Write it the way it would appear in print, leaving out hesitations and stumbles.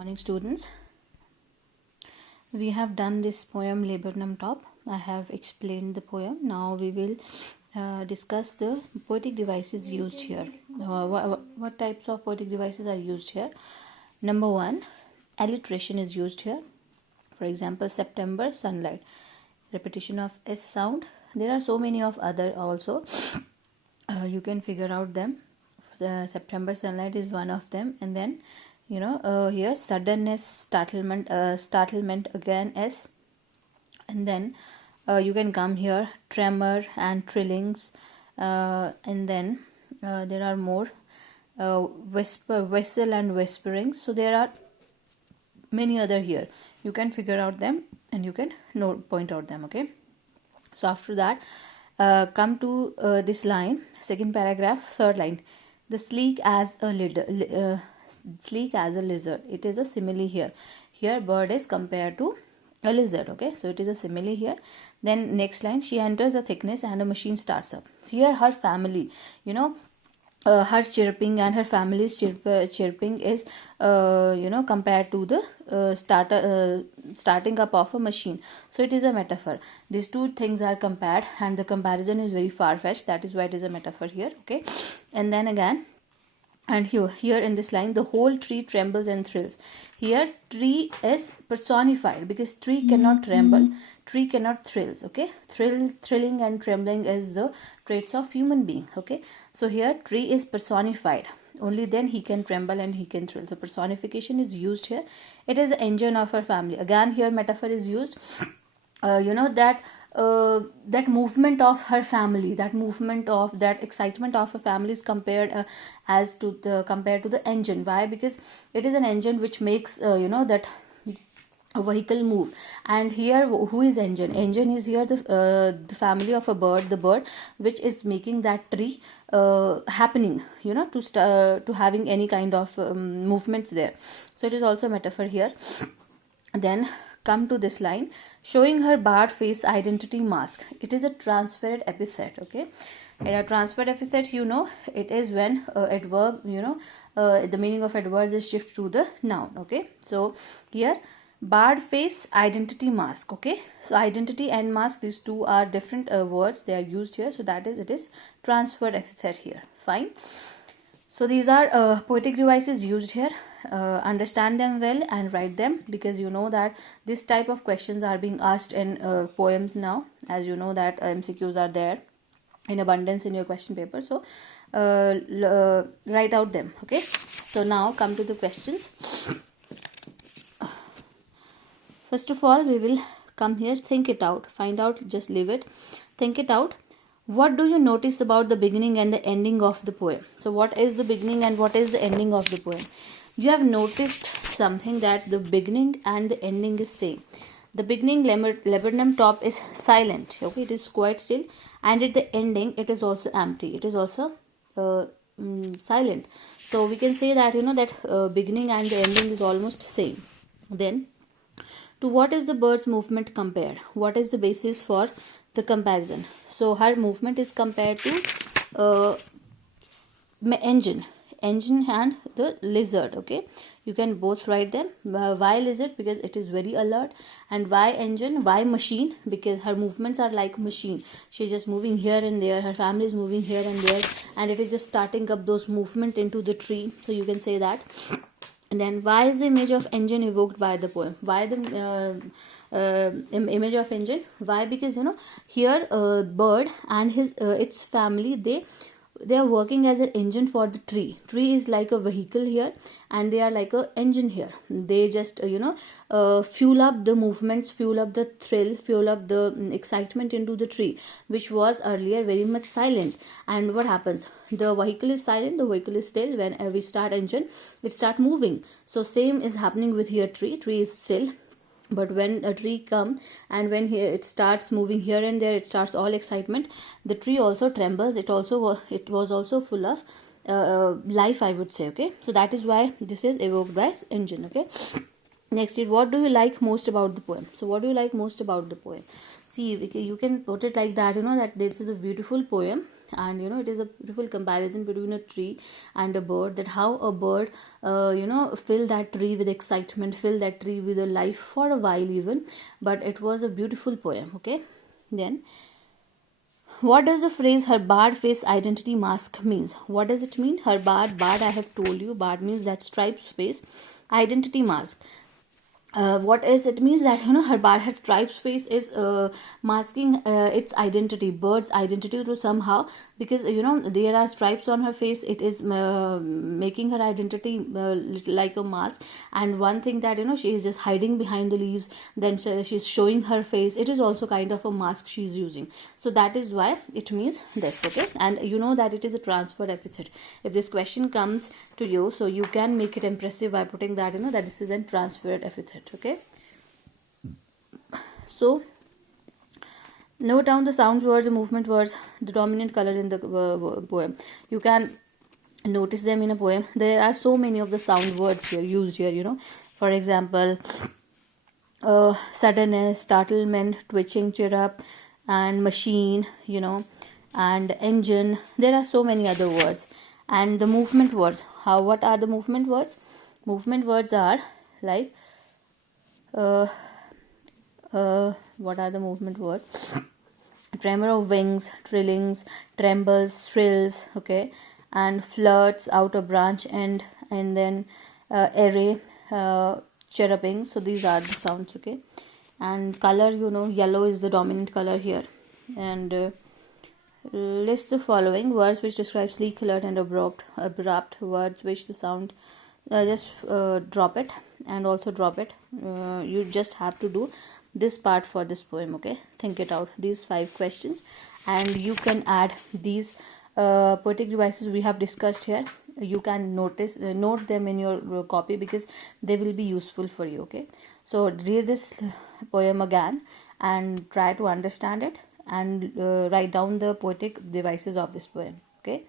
Morning students, we have done this poem Laburnum Top. I have explained the poem. Now we will discuss the poetic devices used here. What types of poetic devices are used here? Number one, alliteration is used here. For example, September, sunlight. Repetition of S sound. There are so many of other also. You can figure out them. September sunlight is one of them, and then here suddenness, startlement again S, and then you can come here tremor and trillings, and then there are more whistle and whispering. So there are many other here. You can figure out them and you can point out them. Okay, so after that come to this line, second paragraph, third line, the sleek as a lizard. It is a simile here. Here bird is compared to a lizard. Okay, so it is a simile here. Then next line, she enters a thickness and a machine starts up. So here her family, her chirping and her family's chirping is compared to the starting up of a machine. So it is a metaphor. These two things are compared and the comparison is very far-fetched. That is why it is a metaphor here. Okay, and then again, and here in this line, the whole tree trembles and thrills. Here tree is personified because tree cannot tremble, tree cannot thrills. Okay, thrilling and trembling is the traits of human being. Okay, so here tree is personified. Only then he can tremble and he can thrill. So personification is used here. It is the engine of our family. Again here metaphor is used. That movement of her family, that movement of that excitement of her family is compared compared to the engine. Why? Because it is an engine which makes that a vehicle move. And here who is engine? Engine is here the family of a bird, the bird which is making that tree happening, to having any kind of movements there. So it is also a metaphor here. Then come to this line, showing her barred face identity mask. It is a transferred epithet. Okay, and a transferred epithet, it is when adverb, the meaning of adverbs is shift to the noun. Okay, so here barred face, identity mask. Okay, so identity and mask, these two are different words. They are used here, so that is, it is transferred epithet here. Fine. So these are poetic devices used here. Understand them well and write them, because you know that this type of questions are being asked in poems now, as you know that MCQs are there in abundance in your question paper. So write out them. Okay, so now come to the questions. First of all, we will come here, think it out, find out, just leave it, think it out. What do you notice about the beginning and the ending of the poem? So what is the beginning and what is the ending of the poem? You have noticed something, that the beginning and the ending is same. The beginning, Laburnum top, is silent. Okay, it is quite still, and at the ending it is also empty. It is also silent. So we can say that that beginning and the ending is almost same. Then, to what is the bird's movement compared? What is the basis for the comparison? So her movement is compared to engine and the lizard. Okay, you can both write them. Why lizard? Because it is very alert. And why engine? Why machine? Because her movements are like machine. She's just moving here and there, her family is moving here and there, and it is just starting up those movement into the tree. So you can say that. And then, why is the image of engine evoked by the poem? Why the image of engine? Why? Because here bird and its family, they are working as an engine for the tree. Tree is like a vehicle here, and they are like a engine here. They just fuel up the movements, fuel up the thrill, fuel up the excitement into the tree, which was earlier very much silent. And what happens? The vehicle is silent, the vehicle is still. When we start engine, it start moving. So same is happening with here tree is still. But when a tree come and when here it starts moving here and there, it starts all excitement, the tree also trembles. It was also full of life, I would say. Okay, so that is why this is evoked by engine. Okay, next is, what do you like most about the poem? So what do you like most about the poem? See, you can put it like that, that this is a beautiful poem, And it is a beautiful comparison between a tree and a bird, that how a bird fill that tree with excitement, fill that tree with a life for a while even. But it was a beautiful poem. Okay, then what does the phrase her barred face identity mask means? What does it mean? Her barred I have told you, barred means that stripes face, identity mask. What is it means that her bar, her stripes face is masking its identity, bird's identity, to somehow, because there are stripes on her face. It is making her identity like a mask. And one thing that she is just hiding behind the leaves, then she's showing her face. It is also kind of a mask she's using. So that is why it means this. Okay, and that it is a transferred epithet. If this question comes to you, so you can make it impressive by putting that that this is a transferred epithet. Okay, so note down the sounds words, the movement words, the dominant color in the poem. You can notice them in a poem. There are so many of the sound words here used here. For example, suddenness, startlement, twitching, chirrup, and machine, and engine. There are so many other words. And the movement words, what are the movement words? Movement words are like what are the movement words? Tremor of wings, trillings, trembles, thrills. Okay, and flirts, outer branch end, and then array, chirruping. So these are the sounds. Okay, and color, yellow is the dominant color here. And list the following words which describe sleek, alert, and abrupt words which the sound. Just drop it and also drop it. You just have to do this part for this poem. Okay, think it out, these 5 questions, and you can add these poetic devices we have discussed here. You can note them in your copy, because they will be useful for you. Okay, so read this poem again and try to understand it, and write down the poetic devices of this poem. Okay.